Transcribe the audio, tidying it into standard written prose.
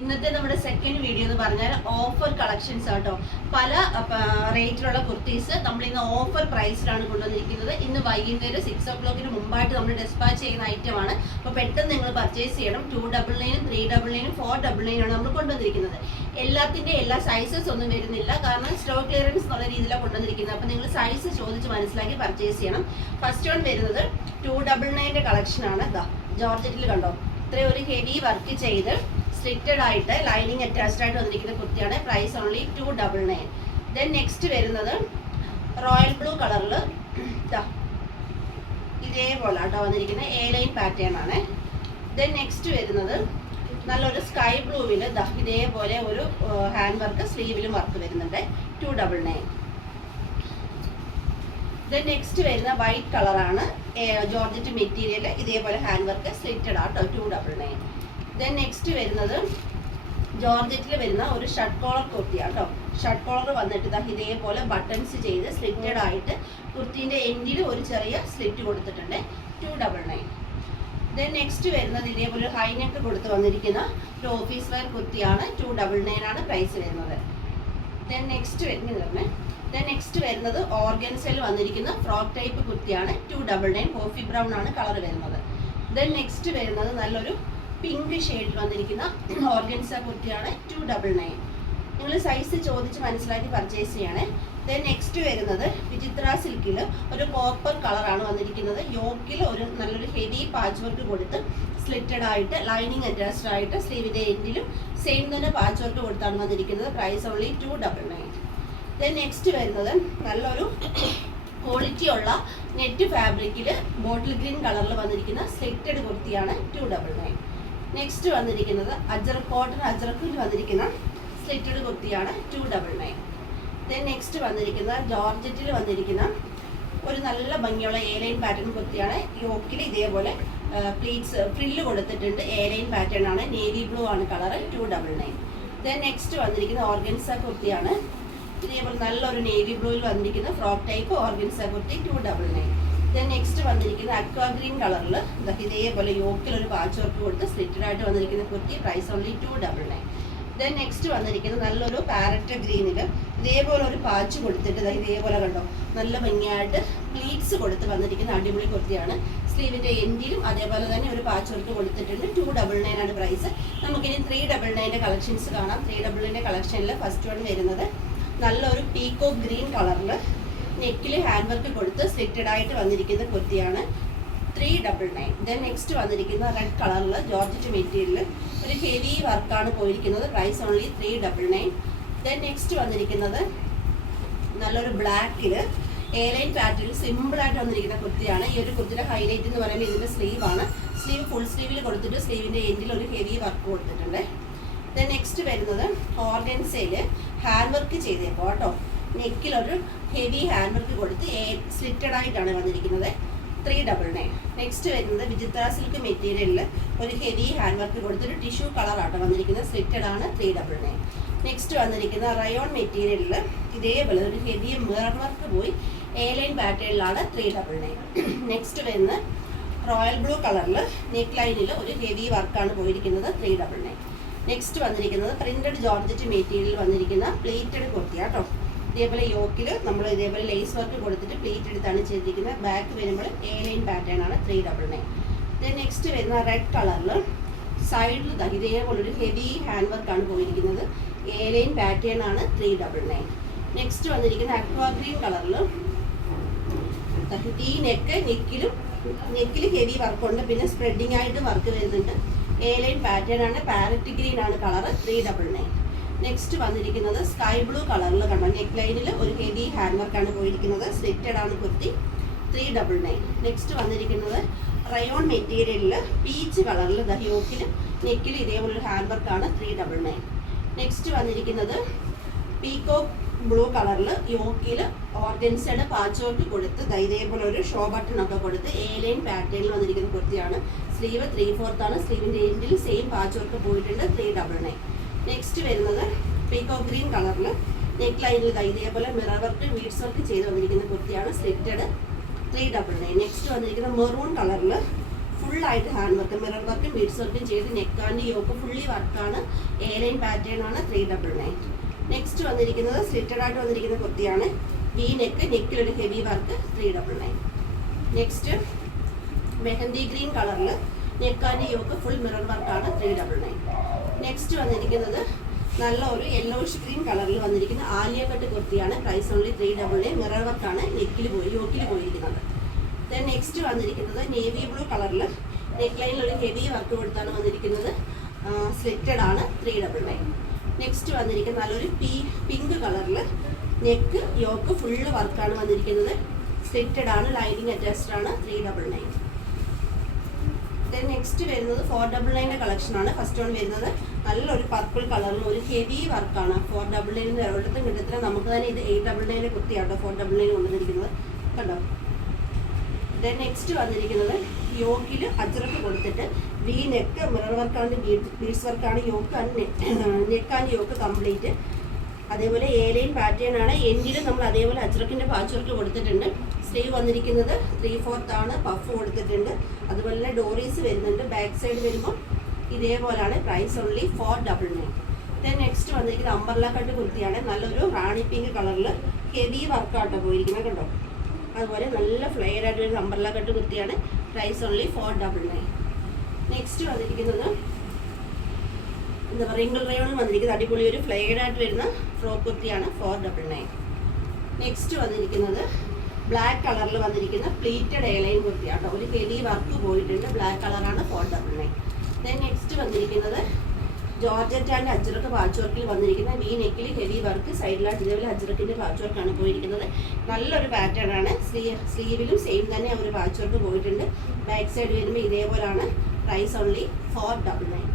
ഇന്നത്തെ നമ്മുടെ second video എന്ന് പറഞ്ഞാൽ ഓഫർ കളക്ഷൻസ് ആട്ടോ. പല റേറ്റിലുള്ള കുർത്തീസ് നമ്മൾ ഇന്ന് ഓഫർ പ്രൈസിലാണ് കൊണ്ടുവന്നിരിക്കുന്നത്. ഇന്ന് വൈകുന്നേരം 6 o'clock മുമ്പായിട്ട് നമ്മൾ ഡെസ്പാച്ച് ചെയ്യുന്ന ഐറ്റമാണ്. അപ്പോൾ പെട്ടെന്ന് നിങ്ങൾ പർച്ചേസ് ചെയ്യണം. 299, 399, 499 ആണ് നമ്മൾ കൊണ്ടുവന്നിരിക്കുന്നത്. എല്ലാത്തിൻ്റെ എല്ലാ സൈസസ് ഒന്നും വരുന്നില്ല, കാരണം സ്റ്റോക്ക് ക്ലിയറൻസ് എന്നുള്ള രീതിയിലാണ് കൊണ്ടുവന്നിരിക്കുന്നത്. അപ്പോൾ നിങ്ങൾ സൈസ് ചോദിച്ച് മനസ്സിലാക്കി പർച്ചേസ് ചെയ്യണം. ഫസ്റ്റ് വൺ വരുന്നത് 299 കളക്ഷനാണ്. ജോർജറ്റിൽ കണ്ടോ, ഇത്രയും ഒരു ഹെവി വർക്ക് ചെയ്ത് സ്ലിറ്റഡ് ആയിട്ട് ലൈനിങ് അറ്റാച്ച്ഡ് ആയിട്ട് വന്നിരിക്കുന്ന കുർത്തിയാണ്. Price only 299. ദെൻ നെക്സ്റ്റ് വരുന്നത് റോയൽ ബ്ലൂ കളറിൽ ഇതേപോലെ ആട്ടോ വന്നിരിക്കുന്ന എ ലൈൻ പാറ്റേൺ ആണ്. ദെൻ നെക്സ്റ്റ് വരുന്നത് നല്ലൊരു സ്കൈ ബ്ലൂവിൽ ഇതേപോലെ ഒരു ഹാൻഡ് വർക്ക്, സ്ലീവിലും വർക്ക് വരുന്നുണ്ട്. 299. ദെൻ നെക്സ്റ്റ് വരുന്ന വൈറ്റ് കളറാണ്, ജോർജറ്റ് മെറ്റീരിയൽ, ഇതേപോലെ ഹാൻഡ് വർക്ക് സ്ലിറ്റഡ് ആട്ടോ. 299. ദെൻ നെക്സ്റ്റ് വരുന്നത് ജോർജറ്റിൽ വരുന്ന ഒരു ഷർട്ട് കോളർ കുർത്തിയാണ് കേട്ടോ. ഷർട്ട് കോളർ വന്നിട്ട് ഇതേപോലെ ബട്ടൺസ് ചെയ്ത് സ്ലിറ്റഡ് ആയിട്ട് കുർത്തീൻ്റെ എൻഡിൽ ഒരു ചെറിയ സ്ലിറ്റ് കൊടുത്തിട്ടുണ്ട്. 299. ദെൻ നെക്സ്റ്റ് വരുന്നത് ഇതേപോലെ ഹൈ നെക്ക് കൊടുത്ത് വന്നിരിക്കുന്ന ഒരു ഓഫീസ് വെയർ കുർത്തിയാണ്. 299 ആണ് പ്രൈസ് വരുന്നത്. ദെൻ നെക്സ്റ്റ് വരുന്നത് ഓർഗൻസയിൽ വന്നിരിക്കുന്ന ഫ്രോക്ക് ടൈപ്പ് കുർത്തിയാണ്. 299. കോഫി ബ്രൗൺ ആണ് കളർ വരുന്നത്. ദെൻ നെക്സ്റ്റ് വരുന്നത് നല്ലൊരു പിങ്ക് ഷെയ്ഡിൽ വന്നിരിക്കുന്ന ഓർഗൻസ കുർത്തിയാണ്. 299. നിങ്ങൾ സൈസ് ചോദിച്ച് മനസ്സിലാക്കി പർച്ചേസ് ചെയ്യണേ. ദെൻ നെക്സ്റ്റ് വരുന്നത് വിചിത്ര സിൽക്കിൽ ഒരു കോപ്പർ കളറാണ് വന്നിരിക്കുന്നത്. യോക്കിൽ ഒരു നല്ലൊരു ഹെവി പാച്ച് വർക്ക് കൊടുത്ത് സ്ലിറ്റഡ് ആയിട്ട് ലൈനിങ് അറ്റാച്ച്ഡ് ആയിട്ട് സ്ലീവിൻ്റെ എൻഡിലും സെയിം തന്നെ പാച്ച് വർക്ക് കൊടുത്താണ് വന്നിരിക്കുന്നത്. Price only 299. ദെൻ നെക്സ്റ്റ് വരുന്നത് നല്ലൊരു ക്വാളിറ്റി ഉള്ള നെറ്റ് ഫാബ്രിക്കിൽ ബോട്ടിൽ ഗ്രീൻ കളറിൽ വന്നിരിക്കുന്ന സ്ലിറ്റഡ് കുർത്തിയാണ്. 299. നെക്സ്റ്റ് വന്നിരിക്കുന്നത് കോട്ടൺ അജ്രക്കിൽ വന്നിരിക്കുന്ന സ്ലിറ്റഡ് കുർത്തിയാണ്. 299. ദെൻ നെക്സ്റ്റ് വന്നിരിക്കുന്ന ജോർജറ്റിൽ വന്നിരിക്കുന്ന ഒരു നല്ല ഭംഗിയുള്ള എ ലൈൻ പാറ്റേൺ കുർത്തിയാണ്. യോക്കിൽ ഇതേപോലെ പ്ലീറ്റ്സ് ഫ്രില്ല് കൊടുത്തിട്ടുണ്ട്. എ ലൈൻ പാറ്റേൺ ആണ്, നേവി ബ്ലൂ ആണ് കളർ. 299. ദെൻ നെക്സ്റ്റ് വന്നിരിക്കുന്ന ഓർഗൻസ കുർത്തിയാണ്. ഇതേപോലെ നല്ലൊരു നേവി ബ്ലൂയിൽ വന്നിരിക്കുന്ന frock type organza kurti. 299. Then next വന്നിരിക്കുന്ന അക്വാ ഗ്രീൻ കളറിൽ ഇതേപോലെ യോക്കിൽ ഒരു പാച്ച് വർക്ക് കൊടുത്ത് സ്ലിറ്റഡ് ആയിട്ട് വന്നിരിക്കുന്ന kurti. Price only 299. Then next വന്നിരിക്കുന്നത് നല്ലൊരു പാരറ്റ് ഗ്രീനിൽ ഇതേപോലെ ഒരു പാച്ച് കൊടുത്തിട്ട് ഇതേപോലെ കണ്ടോ നല്ല ഭംഗിയായിട്ട് പ്ലീറ്റ്സ് കൊടുത്ത് വന്നിരിക്കുന്ന അടിപൊളി കുർത്തിയാണ്. സ്ലീവിൻ്റെ എൻഡിലും അതേപോലെ തന്നെ ഒരു പാച്ച് വർക്ക് കൊടുത്തിട്ടുണ്ട്. 299 ആണ് പ്രൈസ്. നമുക്കിനി 399 കളക്ഷൻസ് കാണാം. 399 കളക്ഷനിൽ ഫസ്റ്റ് വൺ വരുന്നത് നല്ലൊരു പീക്കോക്ക് ഗ്രീൻ കളറിൽ നെക്കിൽ ഹാൻഡ് വർക്ക് കൊടുത്ത് സ്ലിറ്റഡ് ആയിട്ട് വന്നിരിക്കുന്ന കുർത്തിയാണ്. 399. ദെൻ നെക്സ്റ്റ് വന്നിരിക്കുന്ന റെഡ് കളറിൽ ജോർജറ്റ് മെറ്റീരിയൽ ഒരു ഹെവി വർക്കാണ് പോയിരിക്കുന്നത്. Price only 399. ദെൻ നെക്സ്റ്റ് വന്നിരിക്കുന്നത് നല്ലൊരു ബ്ലാക്കിൽ എ ലൈൻ പാറ്റേണിൽ സിമ്പിളായിട്ട് വന്നിരിക്കുന്ന കുർത്തിയാണ്. ഈ ഒരു കുർത്തിയുടെ ഹൈലൈറ്റ് എന്ന് പറയുമ്പോൾ ഇതിൻ്റെ സ്ലീവാണ്. സ്ലീവ് ഫുൾ സ്ലീവിൽ കൊടുത്തിട്ട് സ്ലീവിൻ്റെ എൻഡിൽ ഒരു ഹെവി വർക്ക് കൊടുത്തിട്ടുണ്ട്. ദെൻ നെക്സ്റ്റ് വരുന്നത് ഓർഗൻസയിൽ ഹാൻഡ് വർക്ക് ചെയ്തേക്കോ കേട്ടോ. നെക്കിലൊരു ഹെവി ഹാൻഡ് വർക്ക് കൊടുത്ത് സ്ലിറ്റഡ് ആയിട്ടാണ് വന്നിരിക്കുന്നത്. 399. നെക്സ്റ്റ് വരുന്നത് വിചിത്ര സിൽക്ക് മെറ്റീരിയലിൽ ഒരു ഹെവി ഹാൻഡ് വർക്ക് കൊടുത്തൊരു ടിഷ്യൂ കളറാട്ടോ വന്നിരിക്കുന്നത്. സ്ലിറ്റഡ് ആണ്. 399. നെക്സ്റ്റ് വന്നിരിക്കുന്ന റയോൺ മെറ്റീരിയലിൽ ഇതേപോലെ ഒരു ഹെവി മിറർ വർക്ക് പോയി എ ലൈൻ പാറ്റേണിലാണ്. 399. നെക്സ്റ്റ് വരുന്ന റോയൽ ബ്ലൂ കളറിൽ നെക്ക് ലൈനിൽ ഒരു ഹെവി വർക്കാണ് പോയിരിക്കുന്നത്. 399. നെക്സ്റ്റ് വന്നിരിക്കുന്നത് പ്രിന്റഡ് ജോർജറ്റ് മെറ്റീരിയൽ വന്നിരിക്കുന്ന പ്ലേറ്റഡ് കുർത്തിയാട്ടോ. ഇതേപോലെ യോക്കിൽ നമ്മൾ ഇതേപോലെ ലേസ് വർക്ക് കൊടുത്തിട്ട് പ്ലേറ്റ് എടുത്താണ് ചെയ്തിരിക്കുന്നത്. ബാക്ക് വരുമ്പോൾ എ ലൈൻ പാറ്റേൺ ആണ്. 399. ദെൻ നെക്സ്റ്റ് വരുന്ന റെഡ് കളറിൽ സൈഡിൽ ഇതേപോലെ ഒരു ഹെവി ഹാൻഡ് വർക്കാണ് പോയിരിക്കുന്നത്. എ ലൈൻ പാറ്റേൺ ആണ്. 399. നെക്സ്റ്റ് വന്നിരിക്കുന്ന അക്വാ ഗ്രീൻ കളറിൽ ഈ നെക്കിൽ ഹെവി വർക്കുണ്ട്, പിന്നെ സ്പ്രെഡിങ് ആയിട്ട് വർക്ക് വരുന്നുണ്ട്. എ ലൈൻ പാറ്റേൺ ആണ്. പാരറ്റ് ഗ്രീൻ ആണ് കളർ. 399. നെക്സ്റ്റ് വന്നിരിക്കുന്നത് സ്കൈ ബ്ലൂ കളറിൽ കണ്ടോ നെക്ക് ലൈനിൽ ഒരു ഹെവി ഹാൻഡ് വർക്കാണ് പോയിരിക്കുന്നത്. സ്ലിറ്റഡ് ആണ് കുർത്തി. 399. നെക്സ്റ്റ് വന്നിരിക്കുന്നത് റയോൺ മെറ്റീരിയലിൽ പീച്ച് കളറിൽ യോക്കിൽ നെക്കിൽ ഇതേപോലെ ഒരു ഹാൻഡ് വർക്കാണ്. 399. നെക്സ്റ്റ് വന്നിരിക്കുന്നത് പീക്കോക്ക് ബ്ലൂ കളറിൽ യോക്കിൽ ഓർഗൻസയുടെ പാച്ച് വർക്ക് കൊടുത്ത് ഇതേപോലെ ഒരു ഷോ ബട്ടൺ ഒക്കെ കൊടുത്ത് എ ലൈൻ പാറ്റേണിൽ വന്നിരിക്കുന്ന കുർത്തിയാണ്. സ്ലീവ് 3/4 ആണ്. സ്ലീവിൻ്റെ എൻഡിൽ സെയിം പാച്ച് വർക്ക് പോയിട്ടുണ്ട്. 399. നെക്സ്റ്റ് വരുന്നത് പീക്കോക്ക് ഗ്രീൻ കളറിൽ നെക്ക് ലൈനിൽ ഇതേപോലെ മിറർ വർക്ക് വീഡ്സ് വർക്ക് ചെയ്ത് വന്നിരിക്കുന്ന കുർത്തിയാണ്. സ്ലിറ്റഡ്. 399. നെക്സ്റ്റ് വന്നിരിക്കുന്ന മെറൂൺ കളറിൽ ഫുള്ളായിട്ട് ഹാൻഡ് വർക്ക്, മിറർ വർക്കും ബീഡ്സ് വർക്കും ചെയ്ത് നെക്ക് ആൻഡ് യോക്ക് ഫുള്ളി വർക്കാണ്. എ ലൈൻ പാറ്റേൺ ആണ് 399. നെക്സ്റ്റ് വന്നിരിക്കുന്നത് സ്ലിറ്റഡ് ആയിട്ട് വന്നിരിക്കുന്ന കുർത്തിയാണ്. വി നെക്ക്, നെക്കിലൊരു heavy work 399. Next mehndi green കളറിൽ neck and yoke full mirror വർക്കാണ് 399. നെക്സ്റ്റ് വന്നിരിക്കുന്നത് നല്ല ഒരു യെല്ലോയിഷ് ഗ്രീൻ കളറിൽ വന്നിരിക്കുന്ന ആലിയ കട്ട് കുർത്തിയാണ്. Price only 399. മിറർ വർക്കാണ് യോക്കിൽ പോയിരിക്കുന്നത്. ദെൻ നെക്സ്റ്റ് വന്നിരിക്കുന്നത് നേവി ബ്ലൂ കളറിൽ നെക്ക് ലൈനിൽ ഒരു ഹെവി വർക്ക് കൊടുത്താണ് വന്നിരിക്കുന്നത്. സ്ലിറ്റഡ് ആണ് 399. നെക്സ്റ്റ് വന്നിരിക്കുന്നത് നല്ലൊരു പിങ്ക് കളറിൽ നെക്ക് യോക്ക് ഫുള്ള് വർക്കാണ് വന്നിരിക്കുന്നത്. സ്ലിറ്റഡ് ആണ്, ലൈനിങ് അറ്റാച്ച്ഡ് ആണ് 399. ദെൻ നെക്സ്റ്റ് വരുന്നത് 499 കളക്ഷനാണ്. ഫസ്റ്റ് വൺ വരുന്നത് നല്ലൊരു പർപ്പിൾ കളറിൽ ഒരു ഹെവി വർക്കാണ്. 499 ഒരിടത്തും കിട്ടത്തില്ല. നമുക്ക് തന്നെ ഇത് 899 കുത്തിയാട്ടോ 499 കൊണ്ടുവന്നിരിക്കുന്നത് കണ്ടോ. ദെൻ നെക്സ്റ്റ് വന്നിരിക്കുന്നത് യോക്കിൽ അജ്രക്ക് കൊടുത്തിട്ട് വി നെക്ക്, മിറർ വർക്കാണ്, ബീഡ്സ് വർക്കാണ്, നെക്ക് ആൻഡ് യോക്ക് കംപ്ലീറ്റ്. അതേപോലെ എ ലൈൻ പാറ്റേൺ ആണ്. എൻഡിലും നമ്മൾ അതേപോലെ അജ്രക്കിൻ്റെ പാച്ച് വർക്ക് കൊടുത്തിട്ടുണ്ട്. സ്ലീവ് വന്നിരിക്കുന്നത് 3/4 ആണ്. പഫ് കൊടുത്തിട്ടുണ്ട്. അതുപോലെ തന്നെ ഡോറീസ് വരുന്നുണ്ട്. ബാക്ക് സൈഡ് വരുമ്പോൾ ഇതേപോലെയാണ്. Price only 499. ദെൻ നെക്സ്റ്റ് വന്നിരിക്കുന്നത് അംബർല കട്ട് കുർത്തിയാണ്. നല്ലൊരു റാണി പിങ്ക് കളറിൽ ഹെവി വർക്കാട്ടോ പോയിരിക്കുന്നത് കണ്ടോ. അതുപോലെ നല്ല ഫ്ലെയർ ആയിട്ട് വരുന്ന അംബർല കട്ട് കുർത്തിയാണ്. Price only 499. നെക്സ്റ്റ് വന്നിരിക്കുന്നത് എന്താ പറയുക, റിംഗിൾ റയോണിൽ വന്നിരിക്കുന്നത് അടിപൊളി ഒരു ഫ്ലെയർഡ് ആയിട്ട് വരുന്ന ഫ്രോക്ക് കുർത്തിയാണ് 499. നെക്സ്റ്റ് വന്നിരിക്കുന്നത് ബ്ലാക്ക് കളറിൽ വന്നിരിക്കുന്ന പ്ലീറ്റഡ് എയർലൈൻ കുർത്തിയാട്ടോ. ഒരു ഹെവി വർക്ക് പോയിട്ടുണ്ട്. ബ്ലാക്ക് കളറാണ് 499. ദെൻ നെക്സ്റ്റ് വന്നിരിക്കുന്നത് ജോർജറ്റ് ആൻഡ് അജ്രക്ക് പാച്ച് വർക്കിൽ വന്നിരിക്കുന്ന വി നെക്കിൽ ഹെവി വർക്ക്, സൈഡിലായിട്ട് ഇതേപോലെ അജ്രക്കിൻ്റെ പാച്ച് വർക്കാണ് പോയിരിക്കുന്നത്. നല്ലൊരു പാറ്റേൺ ആണ്. സ്ലീവിലും സെയിം തന്നെ ഒരു പാച്ച് വർക്ക് പോയിട്ടുണ്ട്. ബാക്ക് സൈഡ് വരുമ്പോൾ ഇതേപോലെയാണ്. Price only 499.